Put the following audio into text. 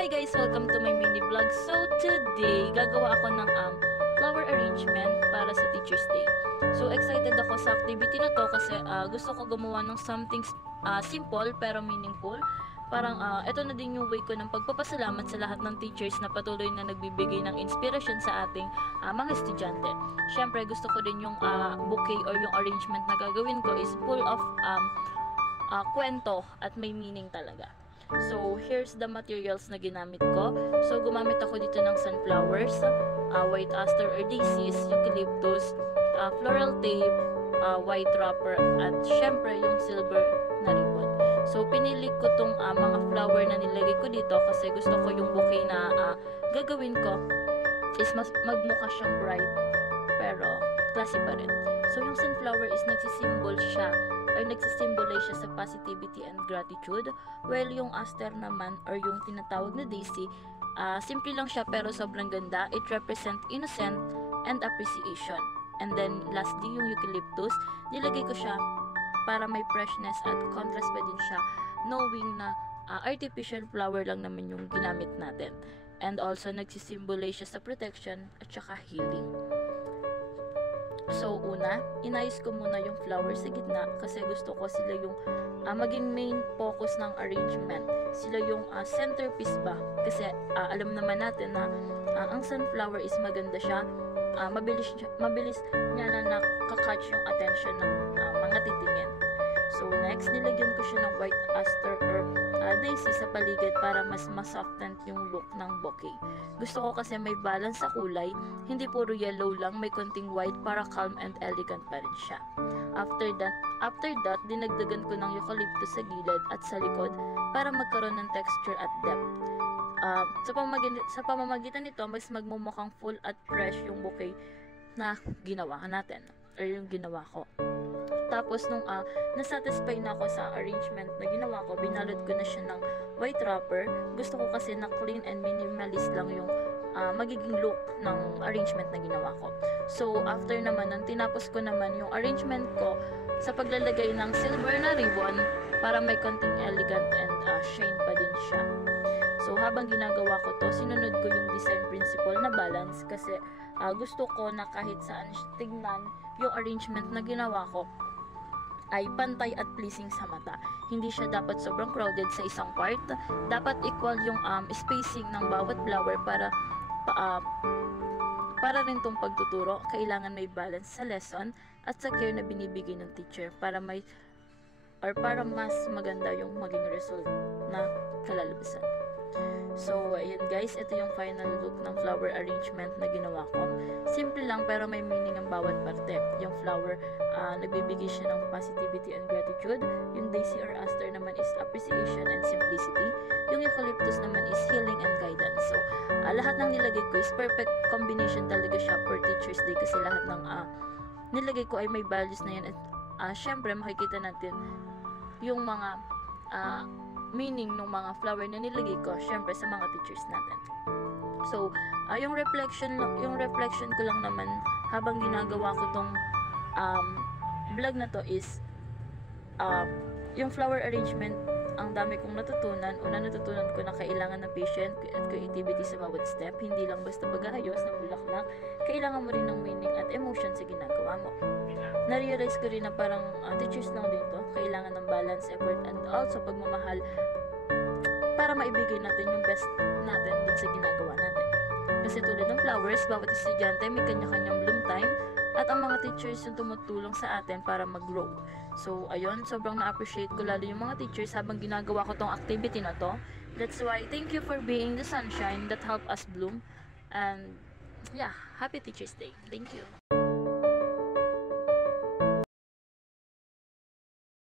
Hi guys! Welcome to my mini vlog. So today, gagawa ako ng flower arrangement para sa Teacher's Day. So excited ako sa activity na to kasi gusto ko gumawa ng something simple pero meaningful. Parang ito na din yung way ko ng pagpapasalamat sa lahat ng teachers na patuloy na nagbibigay ng inspirasyon sa ating mga estudyante. Syempre gusto ko din yung bouquet or yung arrangement na gagawin ko is full of kwento at may meaning talaga. So, here's the materials na ginamit ko. So, gumamit ako dito ng sunflowers, white aster or daisies, eucalyptus, floral tape, white wrapper, at syempre yung silver na ribbon. So, pinili ko tong mga flower na nilagay ko dito kasi gusto ko yung bouquet na gagawin ko is magmukha siyang bright pero classy pa rin. So, yung sunflower is nagsisimbolize siya sa positivity and gratitude. While yung aster naman or yung tinatawag na daisy, simple lang siya pero sobrang ganda. It represents innocent and appreciation. And then lastly, yung eucalyptus, nilagay ko siya para may freshness at contrast pa din siya, knowing na artificial flower lang naman yung ginamit natin. And also, nagsisimbolize siya sa protection at saka healing. So, una, inayos ko muna yung flowers sa gitna kasi gusto ko sila yung maging main focus ng arrangement. Sila yung centerpiece ba? Kasi alam naman natin na ang sunflower is maganda siya. Mabilis niya na nakakatch yung attention ng mga titingin. So, next, nilagyan ko siya ng white aster or daisy sa paligid para mas masoften yung look ng bouquet. Gusto ko kasi may balance sa kulay, hindi puro yellow lang, may konting white para calm and elegant pa rin siya. After that, dinagdagan ko ng eucalyptus sa gilid at sa likod para magkaroon ng texture at depth. Sa pamamagitan nito, mas magmumukhang full at fresh yung bouquet na ginawa natin or yung ginawa ko. Tapos nung nasatisfy na ako sa arrangement na ginawa ko, binalot ko na siya ng white wrapper. Gusto ko kasi na clean and minimalist lang yung magiging look ng arrangement na ginawa ko. So after naman nun, tinapos ko naman yung arrangement ko sa paglalagay ng silver na ribbon para may konting elegant and shine pa din siya. So habang ginagawa ko to, sinunod ko yung design principle na balance kasi gusto ko na kahit saan tignan yung arrangement na ginawa ko ay pantay at pleasing sa mata. Hindi siya dapat sobrang crowded sa isang part. Dapat equal yung spacing ng bawat flower para rin tong pagtuturo. Kailangan may balance sa lesson at sa care na binibigay ng teacher para mas maganda yung maging result na kalalabasan. So, ayan guys, ito yung final look ng flower arrangement na ginawa ko. Simple lang pero may meaning ang bawat parte. Yung flower, nagbibigay siya ng positivity and gratitude. Yung daisy or aster naman is appreciation and simplicity. Yung eucalyptus naman is healing and guidance. So, lahat ng nilagay ko is perfect combination talaga siya for Teacher's Day kasi lahat ng nilagay ko ay may values na yan. At syempre, makikita natin yung mga meaning ng mga flower na nilagay ko syempre sa mga teachers natin. So, yung reflection ko lang naman habang ginagawa ko tong vlog na to is yung flower arrangement, ang dami kong natutunan. Una, natutunan ko na kailangan ng patience at creativity sa bawat step. Hindi lang basta pag-aayos ng bulaklak. Kailangan mo rin ng meaning at emotion sa ginagawa mo. Na-realize ko rin na parang teachers lang dito, kailangan ng balance, effort, and also pagmamahal para maibigay natin yung best natin din sa ginagawa natin. Kasi tulad ng flowers, bawat estudyante may kanya-kanyang bloom time at ang mga teachers yung tumutulong sa atin para mag-grow. So, ayun, sobrang na-appreciate ko lalo yung mga teachers habang ginagawa ko tong activity na to. That's why, thank you for being the sunshine that help us bloom. And, yeah, happy Teacher's Day. Thank you.